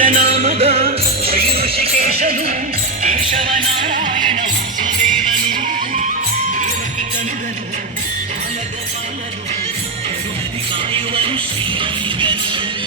రుచిరనామగా శ్రీ ఋషికేశను కేశవనారాయణ వాసుదేవను దేవకి కనుగను బాలగోపాలను కరుణి కాయువను శ్రీరంగను.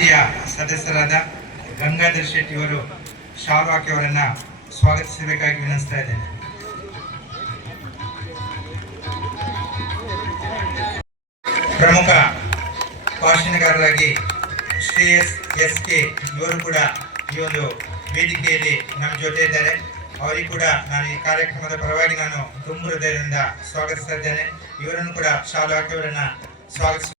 ಸಮಿತಿಯ ಸದಸ್ಯರಾದ ಗಂಗಾಧರ್ ಶೆಟ್ಟಿ ಅವರು ಶಾಲ್ವಾಕಿ ಅವರನ್ನ ಸ್ವಾಗತಿಸಬೇಕಾಗಿ ವಿನಂತಿಸ್ತಾ ಇದ್ದೇನೆ. ಪ್ರಮುಖ ಭಾಷಣಗಾರರಾಗಿ ಶ್ರೀ ಎಸ್ ಎಸ್ ಕೆ ಇವರು ಕೂಡ ಈ ಒಂದು ವೇದಿಕೆಯಲ್ಲಿ ನಮ್ಮ ಜೊತೆ ಇದ್ದಾರೆ. ಅವರಿಗೂ ಕೂಡ ನಾನು ಈ ಕಾರ್ಯಕ್ರಮದ ಪರವಾಗಿ ನಾನು ತುಂಬ ಹೃದಯದಿಂದ ಸ್ವಾಗತಿಸ್ತಾ ಇದ್ದೇನೆ. ಇವರನ್ನು ಕೂಡ ಶಾಲಾಕಿಯವರನ್ನ ಅವರನ್ನ ಸ್ವಾಗತಿಸ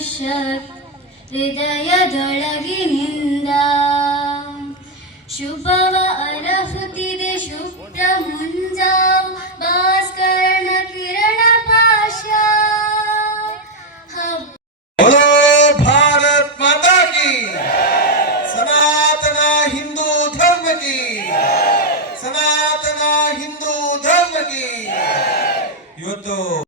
ಸ್ಪರ್ಶ ಹೃದಯದೊಳಗಿನಿಂದ ಶುಭವ ಅರಹುತ್ತಿದೆ ಶುಭ್ರ ಮುಂಜಾವು ಭಾಸ್ಕರಣ ಕಿರಣ ಪಾಶ ಭಾರತ್ ಮಾತಾ ಕಿ ಸನಾತನ ಹಿಂದೂ ಧರ್ಮ ಕಿ ಸನಾತನ ಹಿಂದೂ ಧರ್ಮ ಕಿ ಇವತ್ತು